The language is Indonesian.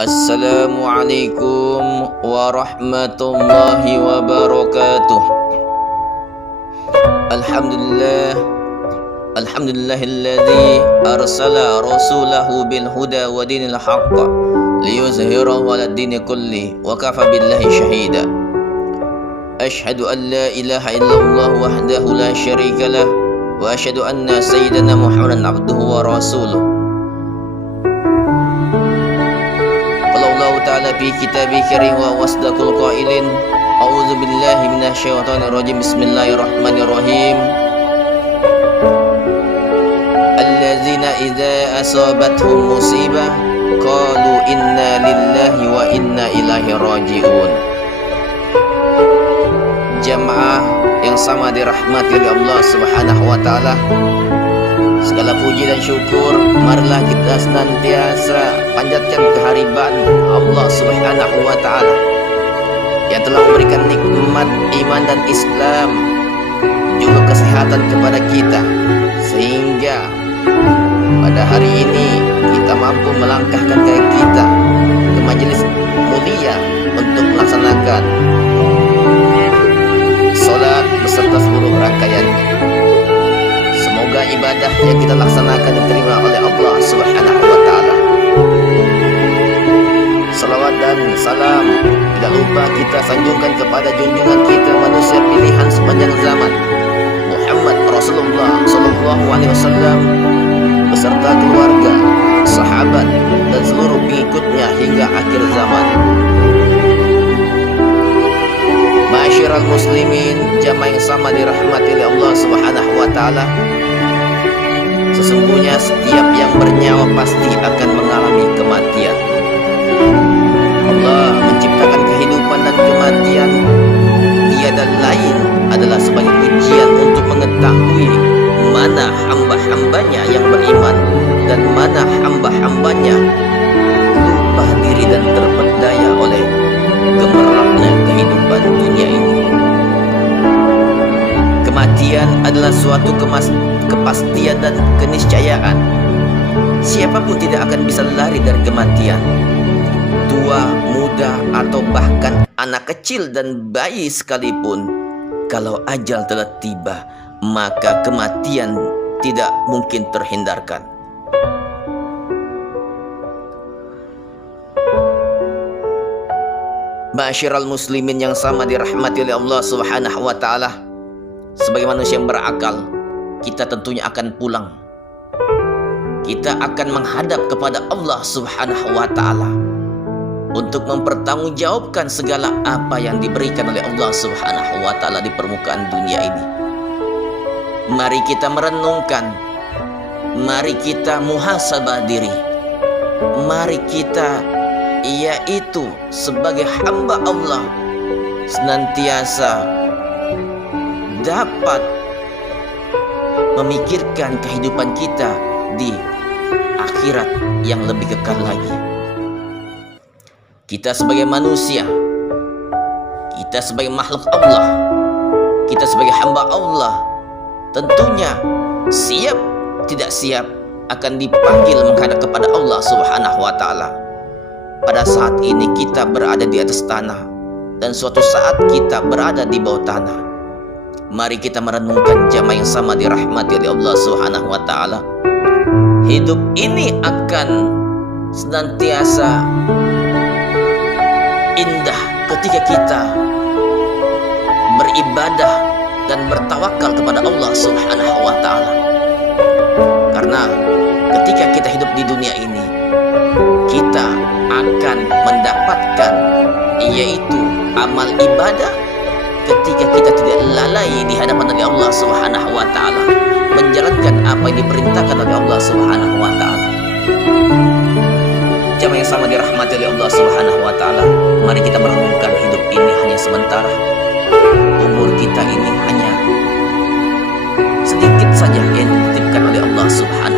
Assalamualaikum warahmatullahi wabarakatuh. Alhamdulillahilladzi arsala rasulahu bil huda wa dinil haqq liyuzhirahu 'alad dini kulli wa kafa billahi shahida. Asyhadu an la ilaha illallah wahdahu la syarika lah wa asyhadu anna sayyidana Muhammadan abduhu wa rasuluh. Ta'ala fi kitabi karim wa wasdaqul qailin a'udzu billahi minasyaitonir rajim bismillahirrahmanirrahim allazina idza asabatuhum musibah qalu inna lillahi wa inna ilaihi rajiun. Jamaah yang sama dirahmati oleh Allah Subhanahu wa taala, segala puji dan syukur marilah kita senantiasa panjatkan kehadiran Allah Subhanahu wa taala yang telah memberikan nikmat iman dan Islam juga kesehatan kepada kita, sehingga pada hari ini kita mampu melangkahkan kaki kita ke majelis mulia untuk melaksanakan salat beserta seluruh rangkaiannya. Semoga ibadah yang kita laksanakan diterima oleh Allah Subhanahu wa taala. Salawat dan salam tidak lupa kita sanjungkan kepada junjungan kita, manusia pilihan sepanjang zaman, Muhammad Rasulullah sallallahu alaihi wasallam beserta keluarga, sahabat dan seluruh pengikutnya hingga akhir zaman. Ma'asyiral muslimin, jamaah yang sama dirahmati oleh Allah Subhanahu wa taala. Sesungguhnya setiap yang bernyawa pasti akan mengalami kematian. Allah menciptakan kehidupan dan kematian tiada lain adalah sebagai ujian untuk mengetahui mana hamba-hambanya yang beriman dan mana hamba-hambanya lupa diri dan terpedaya oleh gemerlapnya kehidupan dunia ini. Kematian adalah suatu kepastian dan keniscayaan. Siapapun tidak akan bisa lari dari kematian. Tua, muda, atau bahkan anak kecil dan bayi sekalipun, kalau ajal telah tiba, maka kematian tidak mungkin terhindarkan. Ma'asyiral muslimin yang sama dirahmati oleh Allah Subhanahu wa taala, sebagai manusia yang berakal, kita tentunya akan pulang. Kita akan menghadap kepada Allah Subhanahu wa taala untuk mempertanggungjawabkan segala apa yang diberikan oleh Allah Subhanahu wa taala di permukaan dunia ini. Mari kita merenungkan, mari kita muhasabah diri. Mari kita yaitu sebagai hamba Allah senantiasa dapat memikirkan kehidupan kita di akhirat yang lebih kekal lagi. Kita sebagai manusia, kita sebagai makhluk Allah, kita sebagai hamba Allah, tentunya siap tidak siap akan dipanggil menghadap kepada Allah Subhanahu wa taala. Pada saat ini kita berada di atas tanah dan suatu saat kita berada di bawah tanah. Mari kita merenungkan jamaah yang sama dirahmati oleh Allah Subhanahu wa taala. Hidup ini akan senantiasa indah ketika kita beribadah dan bertawakal kepada Allah Subhanahu wa taala. Karena ketika kita hidup di dunia ini, kita akan mendapatkan yaitu amal ibadah ketika kita tidak lalai di hadapan oleh Allah Subhanahu wa taala, menjalankan apa yang diperintahkan oleh Allah Subhanahu wa taala. Jamaah yang sama dirahmati oleh Allah Subhanahu wa taala, mari kita merenungkan hidup ini hanya sementara. Umur kita ini hanya sedikit saja yang dititipkan oleh Allah Subhanahu